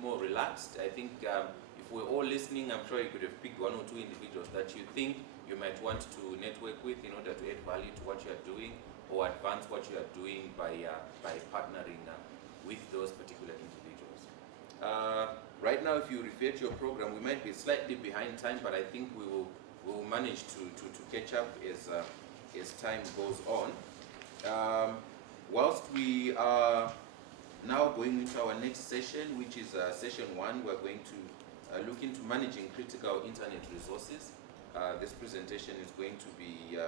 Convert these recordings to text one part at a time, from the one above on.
more relaxed. I think if we're all listening, I'm sure you could have picked one or two individuals that you think you might want to network with in order to add value to what you are doing or advance what you are doing by partnering with those particular individuals. Right now, if you refer to your program, we might be slightly behind time, but I think we will manage to catch up as time goes on. Whilst we are now going into our next session, which is session 1, we're going to look into managing critical internet resources. This presentation is going to be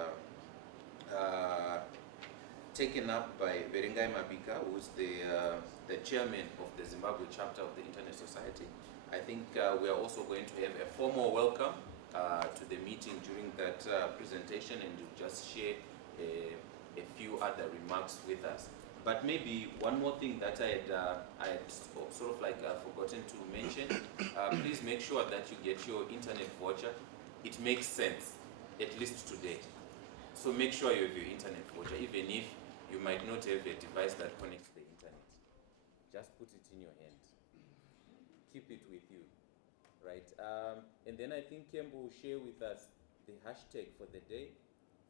taken up by Verengai Mabika, who is the chairman of the Zimbabwe chapter of the Internet Society. I think we are also going to have a formal welcome to the meeting during that presentation, and to just share a few other remarks with us. But maybe one more thing that I had sort of like forgotten to mention. Please make sure that you get your internet voucher. It makes sense, at least today. So make sure you have your internet voucher, even if you might not have a device that connects to the internet. Just put it in your hand. Keep it with you, right? And then I think Kembo will share with us the hashtag for the day,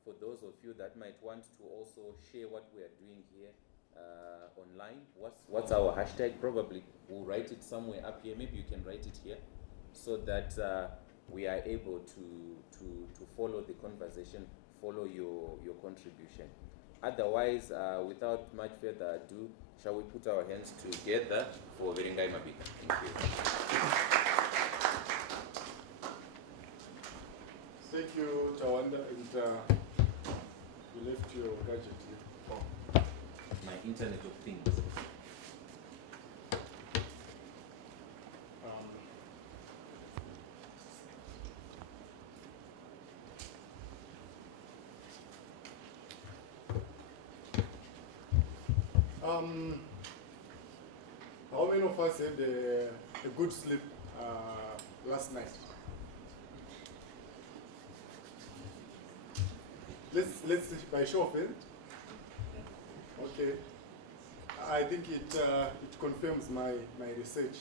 for those of you that might want to also share what we are doing here online. What's our hashtag? Probably we'll write it somewhere up here. Maybe you can write it here, so that we are able to follow the conversation, follow your contribution. Otherwise, without much further ado, shall we put our hands together for Verengai Mabika? Thank you. Thank you, Tawanda, and you left your gadget here. My Internet of Things. How many of us had a good sleep last night? Let's see, by show of hands. Okay. I think it confirms my research.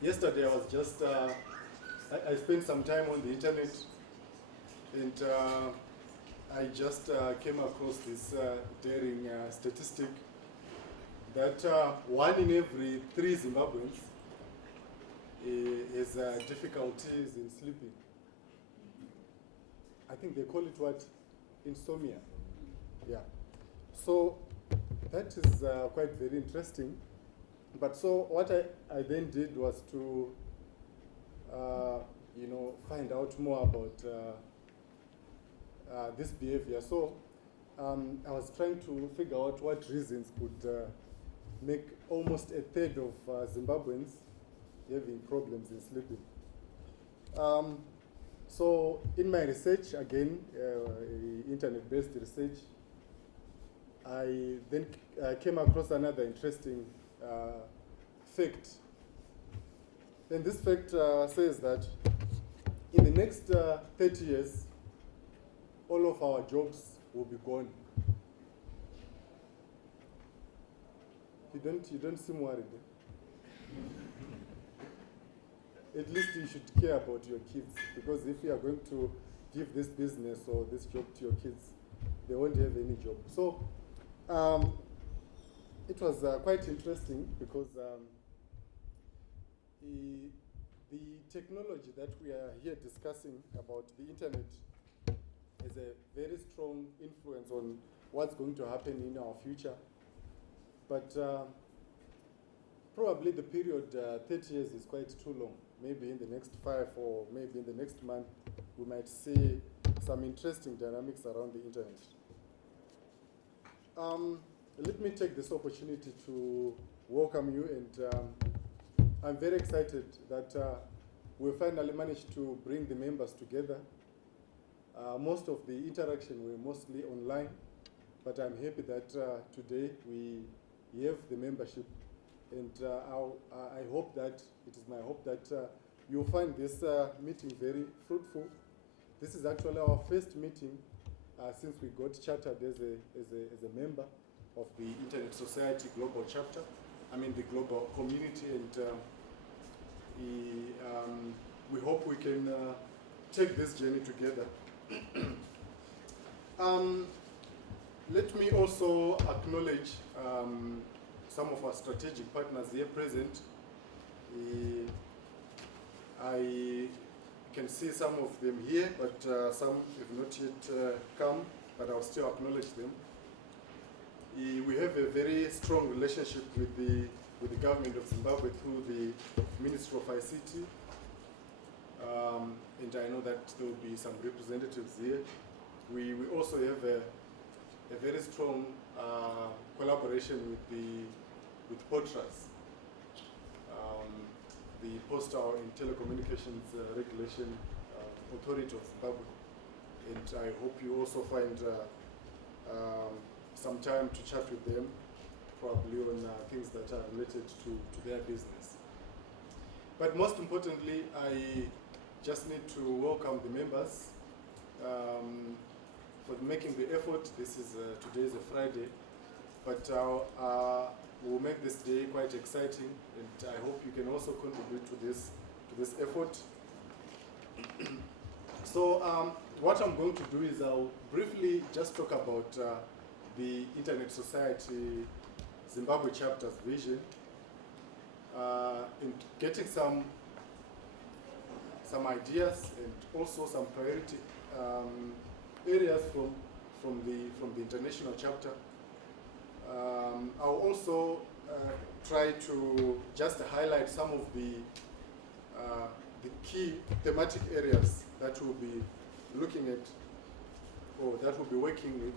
Yesterday I was just I spent some time on the internet, and I just came across this daring statistic that 1 in every 3 Zimbabweans has difficulties in sleeping. I think they call it what? Insomnia. Yeah. So that is quite very interesting. But so what I then did was to find out more about this behavior. So I was trying to figure out what reasons could make almost a third of Zimbabweans having problems in sleeping. So in my research, again, internet-based research, I then came across another interesting fact. And this fact says that in the next 30 years, all of our jobs will be gone. You don't seem worried. At least you should care about your kids, because if you are going to give this business or this job to your kids, they won't have any job. So it was quite interesting, because the technology that we are here discussing about the internet has a very strong influence on what's going to happen in our future. But probably the period 30 years is quite too long. Maybe in the next 5 or maybe in the next month, we might see some interesting dynamics around the internet. Let me take this opportunity to welcome you, and I'm very excited that we finally managed to bring the members together. Most of the interaction were mostly online, but I'm happy that today we have the membership, and I hope that, it is my hope that you'll find this meeting very fruitful. This is actually our first meeting since we got chartered as a member of the Internet Society Global Chapter. the global community, and we hope we can take this journey together. Let me also acknowledge some of our strategic partners here present. I can see some of them here, but some have not yet come, but I'll still acknowledge them. We have a very strong relationship with the government of Zimbabwe through the Ministry of ICT, and I know that there will be some representatives here. We also have a very strong collaboration with POTRAS, the Postal and Telecommunications Regulation Authority of Zimbabwe, and I hope you also find some time to chat with them, probably on things that are related to their business. But most importantly, I just need to welcome the members for making the effort. This is today is a Friday, but we'll make this day quite exciting, and I hope you can also contribute to this effort. So what I'm going to do is I'll briefly just talk about the Internet Society Zimbabwe chapter's vision, and getting some ideas and also some priority areas from the international chapter. I'll also try to just highlight some of the key thematic areas that we'll be looking at, or that we'll be working with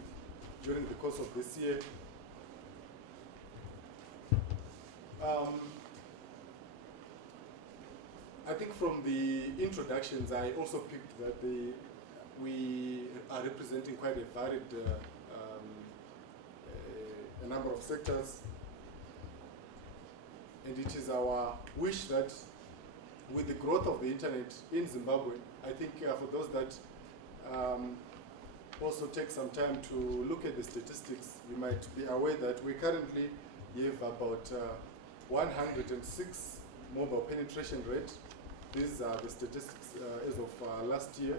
during the course of this year. I think from the introductions, I also picked that we are representing quite a varied a number of sectors, and it is our wish that with the growth of the internet in Zimbabwe, I think for those that also take some time to look at the statistics, you might be aware that we currently have about 106 mobile penetration rate. These are the statistics as of last year.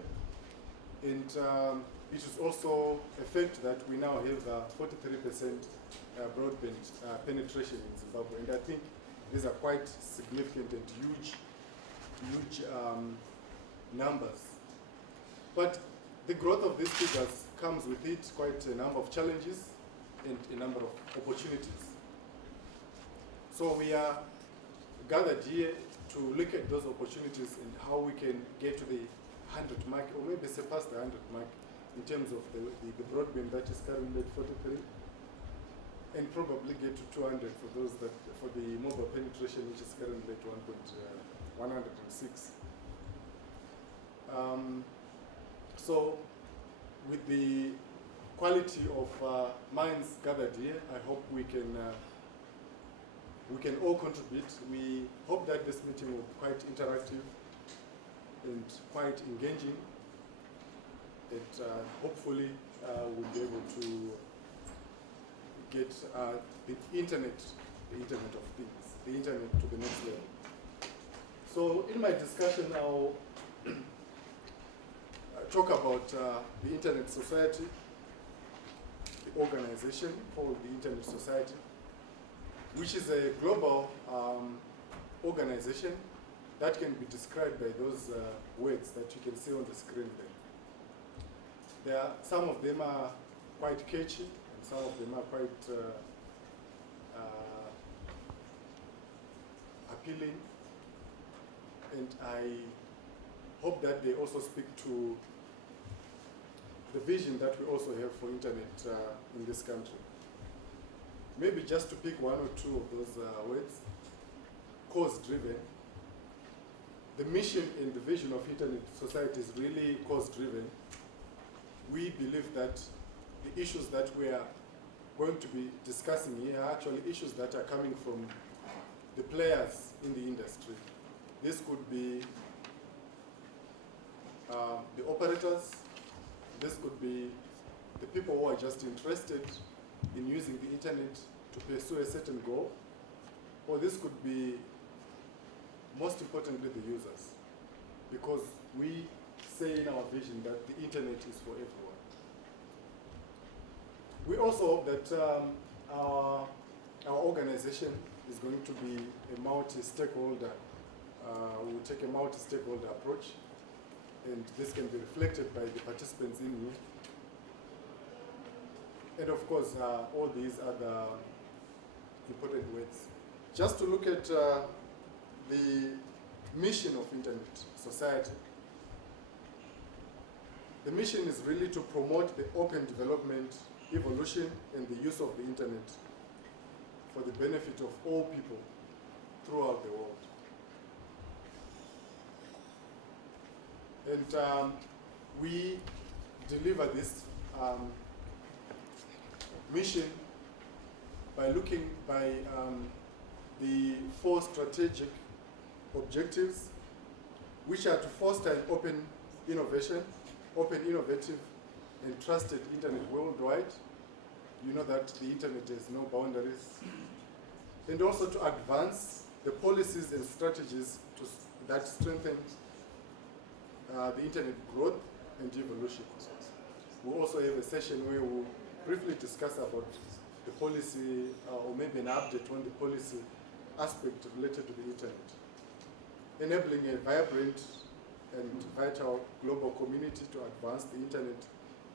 And it is also a fact that we now have 43% broadband penetration in Zimbabwe. And I think these are quite significant and huge numbers. But the growth of these figures comes with it quite a number of challenges and a number of opportunities. So we are gathered here to look at those opportunities and how we can get to the 100 mark, or maybe surpass the 100 mark in terms of the broadband that is currently at 43, and probably get to 200 for those that for the mobile penetration, which is currently at 106. So with the quality of minds gathered here, I hope we can all contribute. We hope that this meeting will be quite interactive and quite engaging, and hopefully we'll be able to get the internet of things, the internet to the next level. So in my discussion, I'll talk about the Internet Society, the organization called the Internet Society, which is a global organization that can be described by those words that you can see on the screen there. Some of them are quite catchy, and some of them are quite appealing, and I hope that they also speak to the vision that we also have for internet in this country. Maybe just to pick one or two of those words: cause-driven. The mission and the vision of Internet Society is really cause-driven. We believe that the issues that we are going to be discussing here are actually issues that are coming from the players in the industry. This could be the operators, this could be the people who are just interested in using the internet to pursue a certain goal, or this could be most importantly the users, because we say in our vision that the internet is for everyone. We also hope that our organization is going to be a multi-stakeholder. We'll take a multi-stakeholder approach, and this can be reflected by the participants in here. And of course, all these other important words. Just to look at the mission of Internet Society. The mission is really to promote the open development, evolution, and the use of the Internet for the benefit of all people throughout the world. And we deliver this mission by looking by the 4 strategic objectives, which are to foster an open innovation, open, innovative, and trusted internet worldwide. You know that the internet has no boundaries. And also to advance the policies and strategies that strengthen the internet growth and evolution. We'll also have a session where we'll briefly discuss about the policy or maybe an update on the policy aspect related to the internet. Enabling a vibrant and vital global community to advance the internet,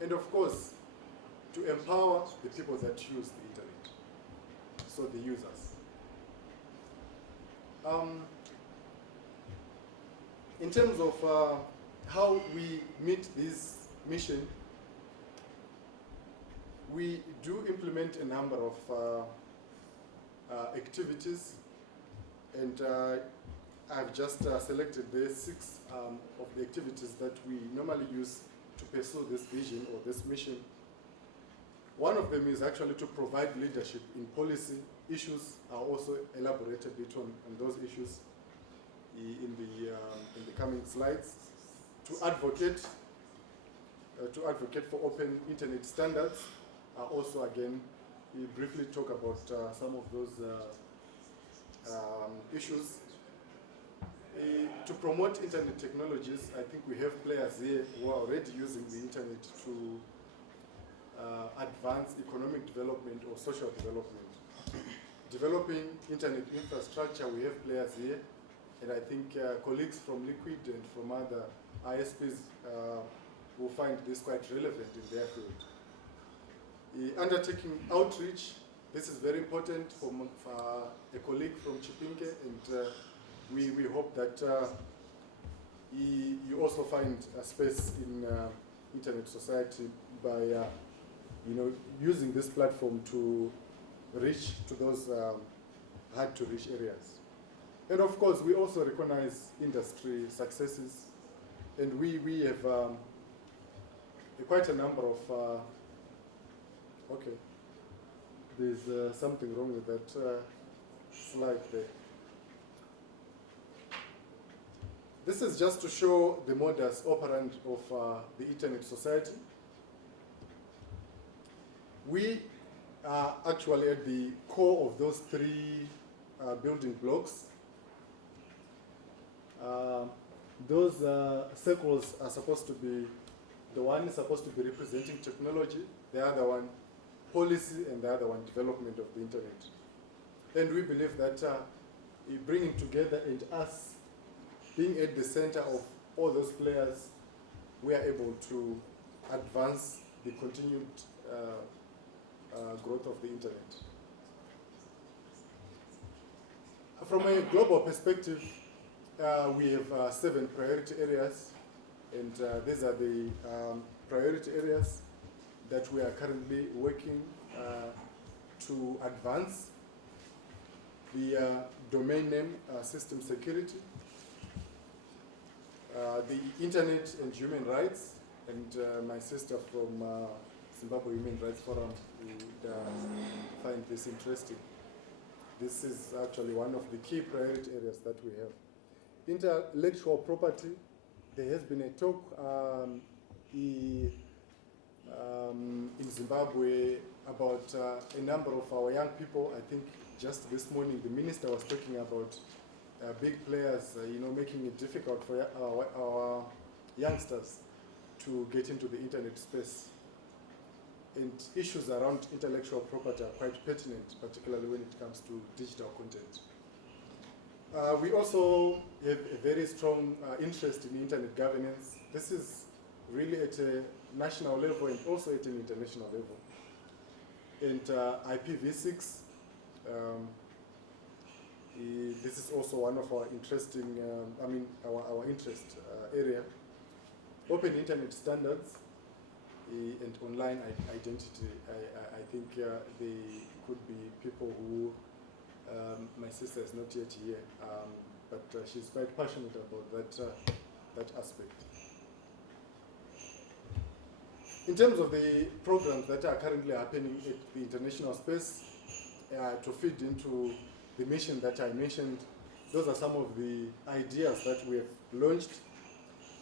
and of course, to empower the people that use the internet, so the users. In terms of how we meet this mission, we do implement a number of activities, and I've just selected the 6 of the activities that we normally use to pursue this vision or this mission. One of them is actually to provide leadership in policy issues. I'll also elaborate a bit on those issues in the coming slides. To advocate for open internet standards. Also, again, we briefly talk about some of those issues. To promote internet technologies, I think we have players here who are already using the internet to advance economic development or social development. Developing internet infrastructure, we have players here, and I think colleagues from Liquid and from other ISPs will find this quite relevant in their field. Undertaking outreach, this is very important for a colleague from Chipinge, and we hope that you also find a space in Internet Society by using this platform to reach to those hard to reach areas. And of course, we also recognize industry successes, and we have quite a number of okay, there's something wrong with that slide there. This is just to show the modus operandi of the Internet Society. We are actually at the core of those 3 building blocks. Those circles are supposed to be, the one is supposed to be representing technology, the other one policy, and the other one development of the internet. And we believe that bringing together and us being at the center of all those players, we are able to advance the continued growth of the internet. From a global perspective, we have 7 priority areas, and these are the priority areas that we are currently working to advance. The domain name system security, the internet and human rights, and my sister from Zimbabwe Human Rights Forum would find this interesting. This is actually one of the key priority areas that we have. Intellectual property, there has been a talk in Zimbabwe about a number of our young people, I think just this morning, the minister was talking about big players, making it difficult for our youngsters to get into the internet space. And issues around intellectual property are quite pertinent, particularly when it comes to digital content. We also have a very strong interest in internet governance. This is really at a national level and also at an international level. And IPv6, this is also one of our interesting, our interest area. Open internet standards and online identity. I think they could be people who, my sister is not yet here, but she's quite passionate about that aspect. In terms of the programs that are currently happening at the international space, to feed into the mission that I mentioned, those are some of the ideas that we have launched.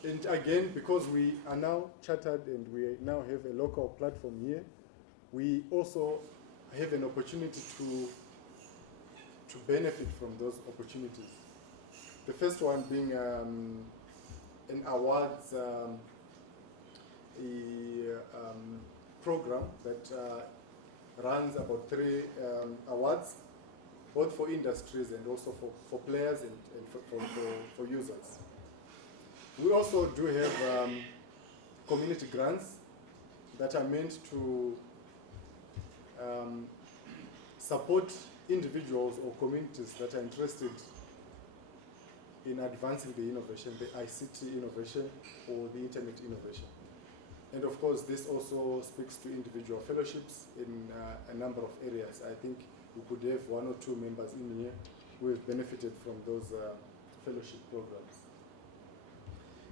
And again, because we are now chartered and we now have a local platform here, we also have an opportunity to benefit from those opportunities. The first one being an awards program that runs about 3 awards, both for industries and also for players and for users. We also do have community grants that are meant to support individuals or communities that are interested in advancing the innovation, the ICT innovation or the internet innovation. And of course, this also speaks to individual fellowships in a number of areas. I think we could have 1 or 2 members in here who have benefited from those fellowship programs.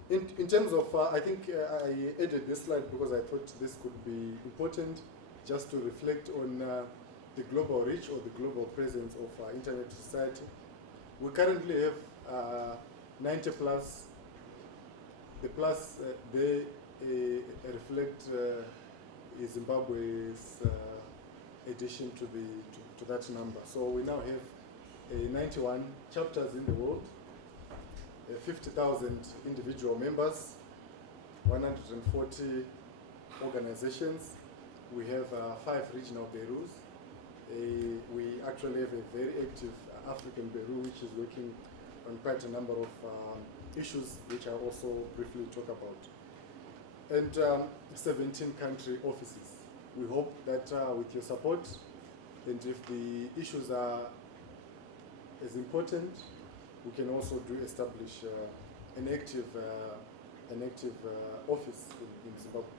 In terms of, I think I added this slide because I thought this could be important just to reflect on the global reach or the global presence of Internet Society. We currently have 90 plus. The plus they reflect Zimbabwe's addition to that number. So we now have 91 chapters in the world, 50,000 individual members, 140 organizations. We have 5 regional bureaus. We actually have a very active African bureau which is working on quite a number of issues which I'll also briefly talk about. And 17 country offices. We hope that with your support, and if the issues are as important, we can also establish an active office in Zimbabwe.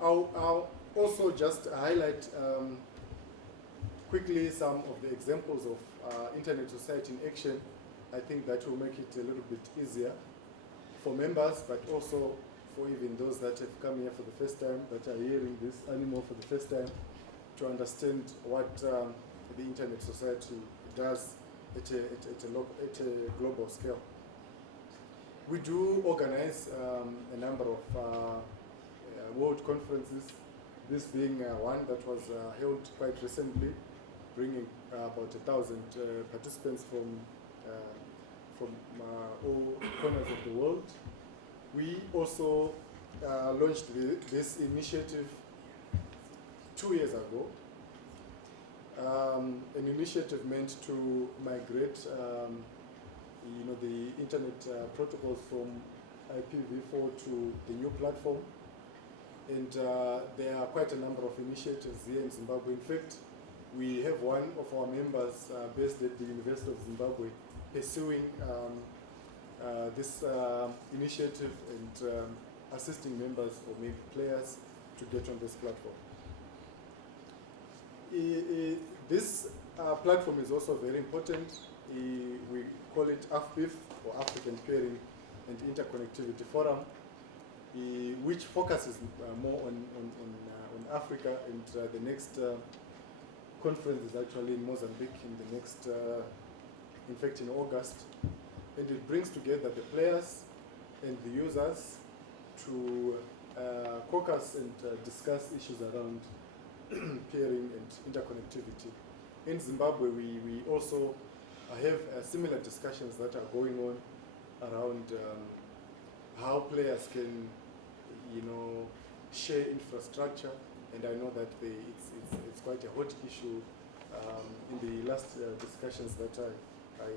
I'll also just highlight quickly some of the examples of Internet Society in action. I think that will make it a little bit easier for members, but also for even those that have come here for the first time, that are hearing this animal for the first time, to understand what the Internet Society does at a global scale. We do organize a number of world conferences, this being one that was held quite recently, bringing about 1,000 participants from all corners of the world. We also launched this initiative 2 years ago, an initiative meant to migrate the internet protocols from IPv4 to the new platform. And there are quite a number of initiatives here in Zimbabwe. In fact, we have one of our members based at the University of Zimbabwe pursuing this initiative and assisting members or maybe players to get on this platform. This platform is also very important. We call it AFPIF, or African Peering and Interconnectivity Forum, which focuses more on Africa, and the next conference is actually in Mozambique in the next, in fact in August, and it brings together the players and the users to caucus and discuss issues around peering and interconnectivity. in Zimbabwe, we also have similar discussions that are going on around how players can, share infrastructure, and I know that it's quite a hot issue in the last discussions that I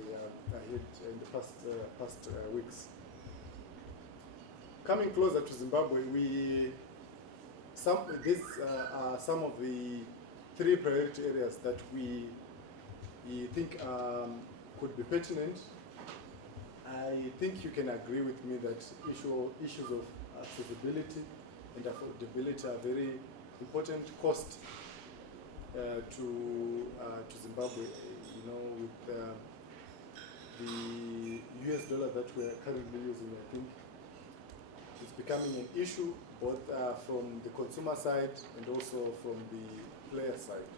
had in the past weeks. Coming closer to Zimbabwe, these are some of the 3 priority areas that we think could be pertinent. I think you can agree with me that issues of accessibility and affordability are very important cost to Zimbabwe. With the US dollar that we are currently using, I think it's becoming an issue both from the consumer side and also from the player side.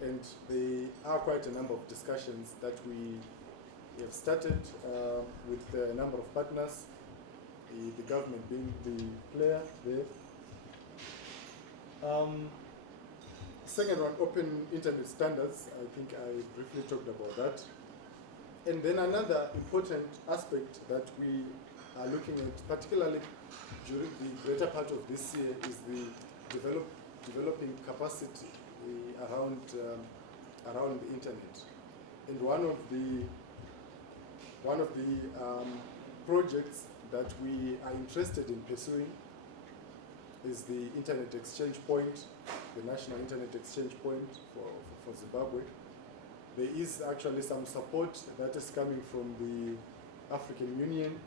And there are quite a number of discussions that we have started with a number of partners, the government being the player there. Second one, open internet standards. I think I briefly talked about that. And then another important aspect that we are looking at, particularly during the greater part of this year, is the developing capacity around the internet. And one of the projects that we are interested in pursuing is the Internet Exchange Point, the National Internet Exchange Point for Zimbabwe. There is actually some support that is coming from the African Union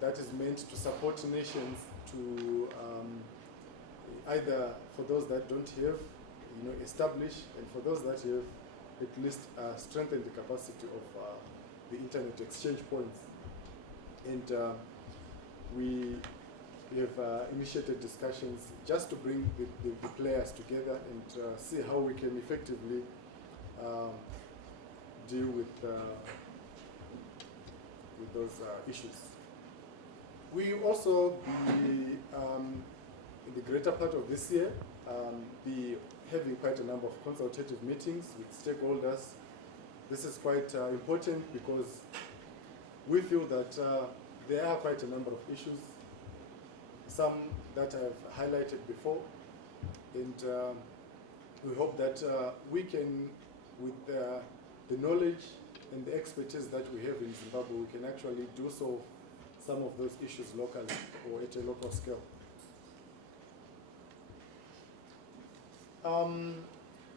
that is meant to support nations to either for those that don't have, establish, and for those that have, at least strengthen the capacity of the Internet Exchange Points. And we have initiated discussions just to bring the players together and see how we can effectively deal with those issues. We also be in the greater part of this year be having quite a number of consultative meetings with stakeholders. This is quite important because we feel that there are quite a number of issues, some that I've highlighted before, and we hope that we can, with the knowledge and the expertise that we have in Zimbabwe, we can actually do so some of those issues locally or at a local scale.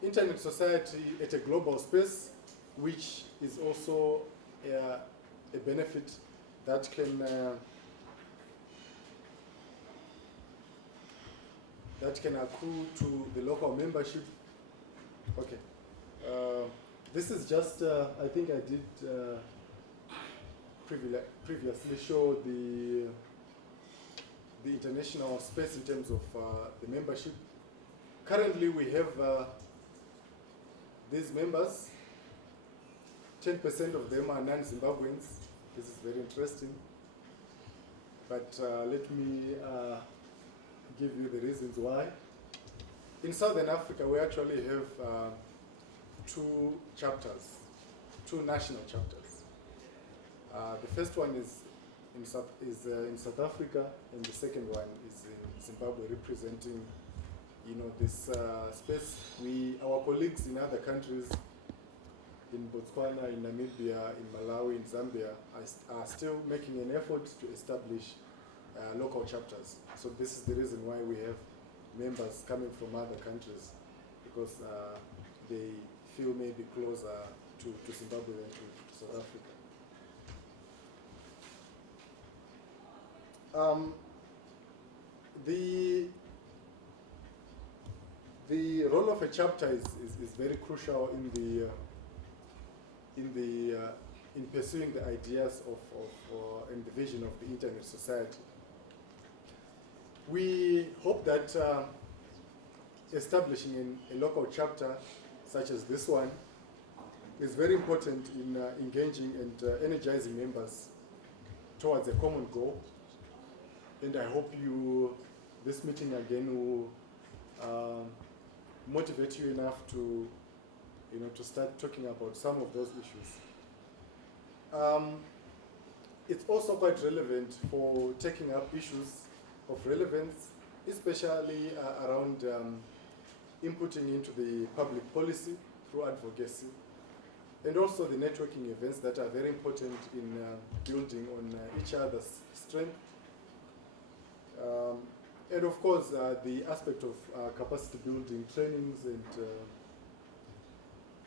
Internet society at a global space, which is also a benefit that can accrue to the local membership. Okay, this is just I think I did previously show the international space in terms of the membership. Currently, we have these members. 10% of them are non-Zimbabweans. This is very interesting. But let me give you the reasons why. In Southern Africa, we actually have 2 chapters, 2 national chapters. The first one is in South Africa, and the second one is in Zimbabwe, representing this space. Our colleagues in other countries, in Botswana, in Namibia, in Malawi, in Zambia, are still making an effort to establish local chapters. So this is the reason why we have members coming from other countries, because they feel maybe closer to Zimbabwe than to South Africa. The role of a chapter is very crucial in pursuing the ideas and the vision of the Internet Society. We hope that establishing a local chapter such as this one is very important in engaging and energizing members towards a common goal. And I hope this meeting again will motivate you enough to, to start talking about some of those issues. It's also quite relevant for taking up issues of relevance, especially around inputting into the public policy through advocacy, and also the networking events that are very important in building on each other's strength. And of course, the aspect of capacity building trainings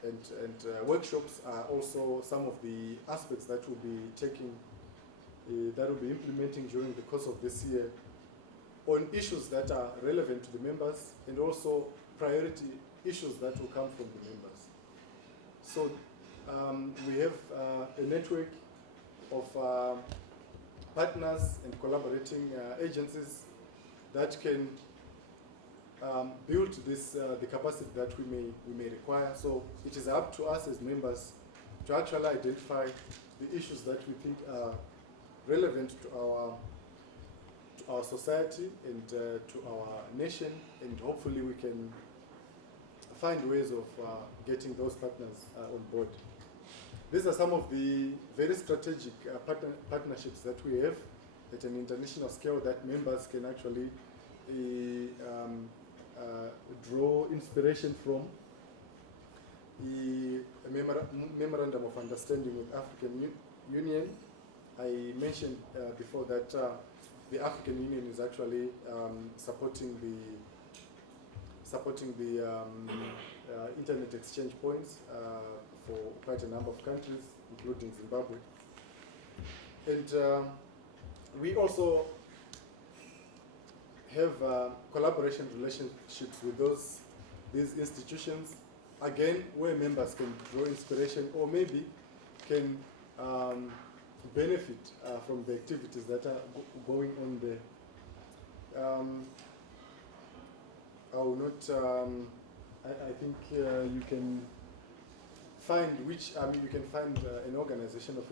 and workshops are also some of the aspects that we'll be taking, that we'll be implementing during the course of this year on issues that are relevant to the members, and also priority issues that will come from the members. So we have a network of partners and collaborating agencies that can build this, the capacity that we may require. So it is up to us as members to actually identify the issues that we think are relevant to our society and to our nation, and hopefully we can find ways of getting those partners on board. These are some of the very strategic partnerships that we have at an international scale that members can actually draw inspiration from. The Memorandum of Understanding with African Union. I mentioned before that the African Union is actually supporting the internet exchange points for quite a number of countries, including Zimbabwe. And we also have collaboration relationships with these institutions, again, where members can draw inspiration or maybe can benefit from the activities that are going on there. I will not, I think you can find you can find an organization of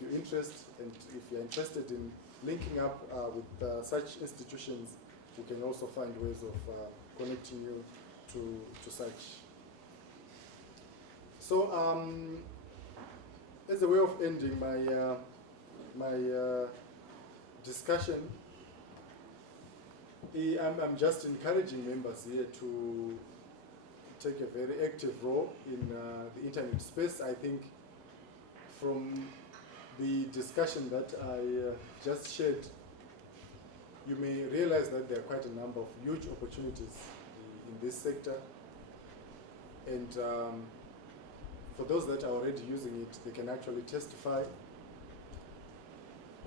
your interest, and if you're interested in linking up with such institutions, we can also find ways of connecting you to such. So as a way of ending my discussion, I'm just encouraging members here to take a very active role in the internet space. I think from the discussion that I just shared, you may realize that there are quite a number of huge opportunities in this sector. And for those that are already using it, they can actually testify.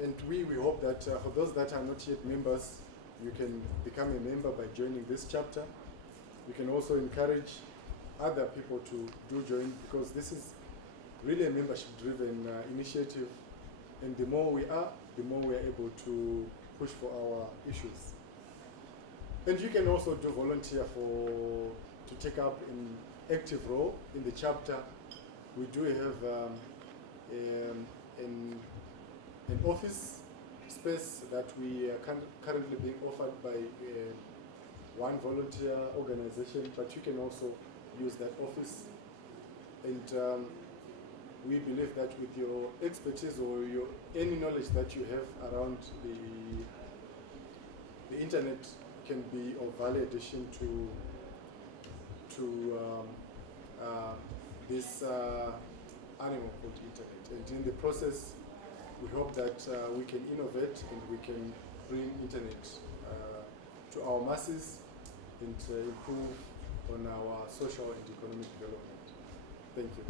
And we hope that for those that are not yet members, you can become a member by joining this chapter. You can also encourage other people to do join, because this is really a membership-driven initiative. And the more we are, the more we are able to push for our issues. And you can also do volunteer to take up an active role in the chapter. We do have an office space that we are currently being offered by one volunteer organization, but you can also use that office. And we believe that with your expertise or any knowledge that you have around the internet can be of value addition to this animal called internet. And in the process, we hope that we can innovate and we can bring internet to our masses and improve on our social and economic development. Thank you.